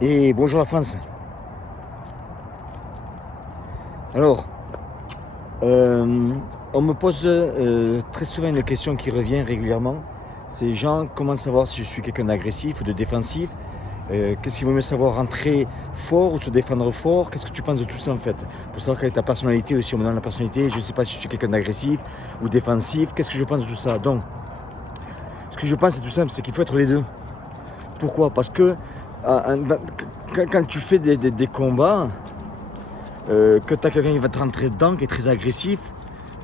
Et bonjour la France. Alors, on me pose très souvent une question qui revient régulièrement. C'est Jean, comment savoir si je suis quelqu'un d'agressif ou de défensif? Qu'est-ce qu'il vaut mieux savoir, rentrer fort ou se défendre fort? Qu'est-ce que tu penses de tout ça en fait? Pour savoir quelle est ta personnalité aussi, on me donne la personnalité, je ne sais pas si je suis quelqu'un d'agressif ou défensif, qu'est-ce que je pense de tout ça? Donc, ce que je pense c'est tout simple, c'est qu'il faut être les deux. Pourquoi? Parce que quand tu fais des combats, que tu as quelqu'un qui va te rentrer dedans, qui est très agressif,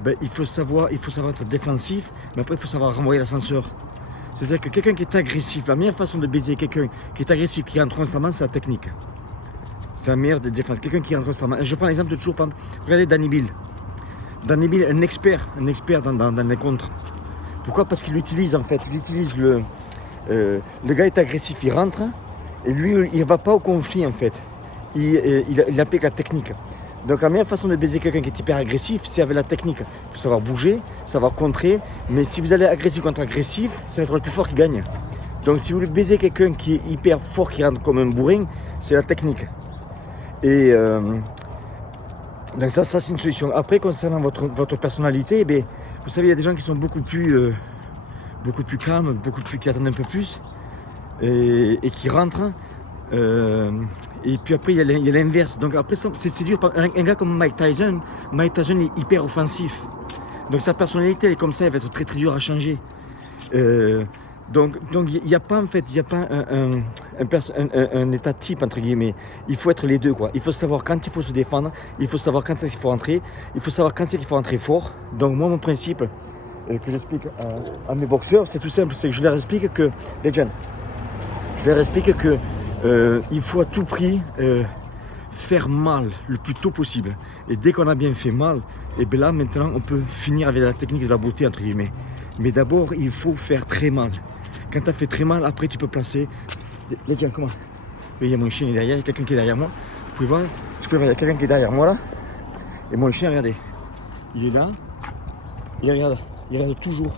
ben, il faut savoir être défensif, mais après il faut savoir renvoyer l'ascenseur. C'est-à-dire que quelqu'un qui est agressif, la meilleure façon de baiser quelqu'un qui est agressif, qui rentre constamment, c'est la technique. C'est la meilleure des défenses. Quelqu'un qui rentre constamment. Je prends l'exemple de toujours, regardez Danny Bill. Danny Bill, un expert dans les contres. Pourquoi? Parce qu'il utilise en fait, le gars est agressif, il rentre, et lui, il ne va pas au conflit en fait. Il applique la technique. Donc la meilleure façon de baiser quelqu'un qui est hyper agressif, c'est avec la technique. Il faut savoir bouger, savoir contrer. Mais si vous allez agressif contre agressif, ça va être le plus fort qui gagne. Donc si vous voulez baiser quelqu'un qui est hyper fort, qui rentre comme un bourrin, c'est la technique. Et donc ça c'est une solution. Après, concernant votre personnalité, eh vous savez, il y a des gens qui sont beaucoup plus calmes, qui attendent un peu plus et qui rentrent. Et puis après il y a l'inverse. Donc après c'est dur. Un gars comme Mike Tyson est hyper offensif. Donc sa personnalité elle est comme ça, elle va être très très dure à changer. Donc il n'y a pas en fait, un état type entre guillemets. Il faut être les deux quoi. Il faut savoir quand il faut se défendre, il faut savoir quand il faut rentrer, il faut savoir quand il faut rentrer fort. Donc moi mon principe que j'explique à mes boxeurs, c'est tout simple, c'est que je leur explique que il faut à tout prix faire mal le plus tôt possible. Et dès qu'on a bien fait mal, et bien là maintenant on peut finir avec la technique de la beauté entre guillemets. Mais d'abord il faut faire très mal. Quand tu as fait très mal, après tu peux placer. Les gens, comment? Il y a mon chien derrière, il y a quelqu'un qui est derrière moi. Vous pouvez voir, il y a quelqu'un qui est derrière moi là. Et mon chien, regardez, il est là, il regarde toujours.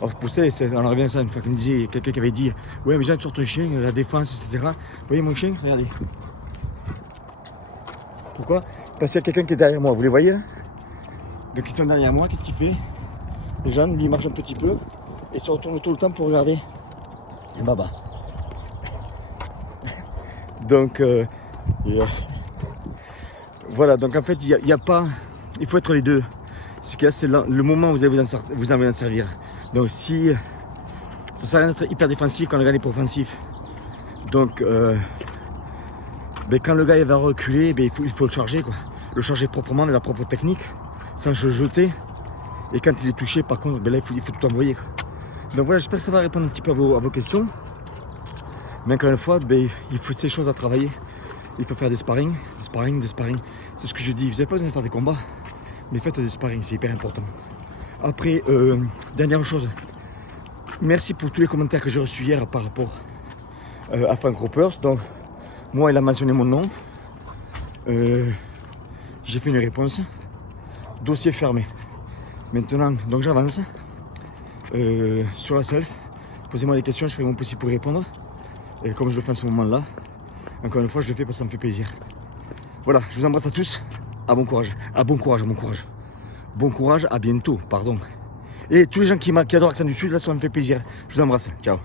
Alors pour ça, on en revient à ça une fois qu'il me disait, quelqu'un qui avait dit ouais mais Jean tu sors ton chien, la défense, etc. Vous voyez mon chien, regardez. Pourquoi? Parce qu'il y a quelqu'un qui est derrière moi, vous les voyez là? Donc ils sont derrière moi, qu'est-ce qu'il fait? Jean lui marche un petit peu et se retourne tout le temps pour regarder. Et baba. Donc voilà, donc en fait il y a pas. Il faut être les deux. C'est le moment où vous allez vous en servir. Donc si ça sert à rien d'être hyper défensif quand le gars n'est pas offensif. Donc quand le gars il va reculer, il faut le charger quoi. Le charger proprement de la propre technique, sans se jeter. Et quand il est touché par contre, là il faut tout envoyer quoi. Donc voilà, j'espère que ça va répondre un petit peu à vos questions. Mais encore une fois, il faut ces choses à travailler. Il faut faire des sparring. C'est ce que je dis, vous n'avez pas besoin de faire des combats, mais faites des sparring, c'est hyper important. Après, dernière chose, merci pour tous les commentaires que j'ai reçus hier par rapport à Frank Ropers. Donc, moi, il a mentionné mon nom. J'ai fait une réponse. Dossier fermé. Maintenant, donc j'avance sur la self. Posez-moi des questions, je fais mon possible pour y répondre. Et comme je le fais en ce moment-là, encore une fois, je le fais parce que ça me fait plaisir. Voilà, je vous embrasse à tous. Bon courage, à bientôt, pardon. Et tous les gens qui adorent Accent du Sud, là, ça me fait plaisir. Je vous embrasse, ciao.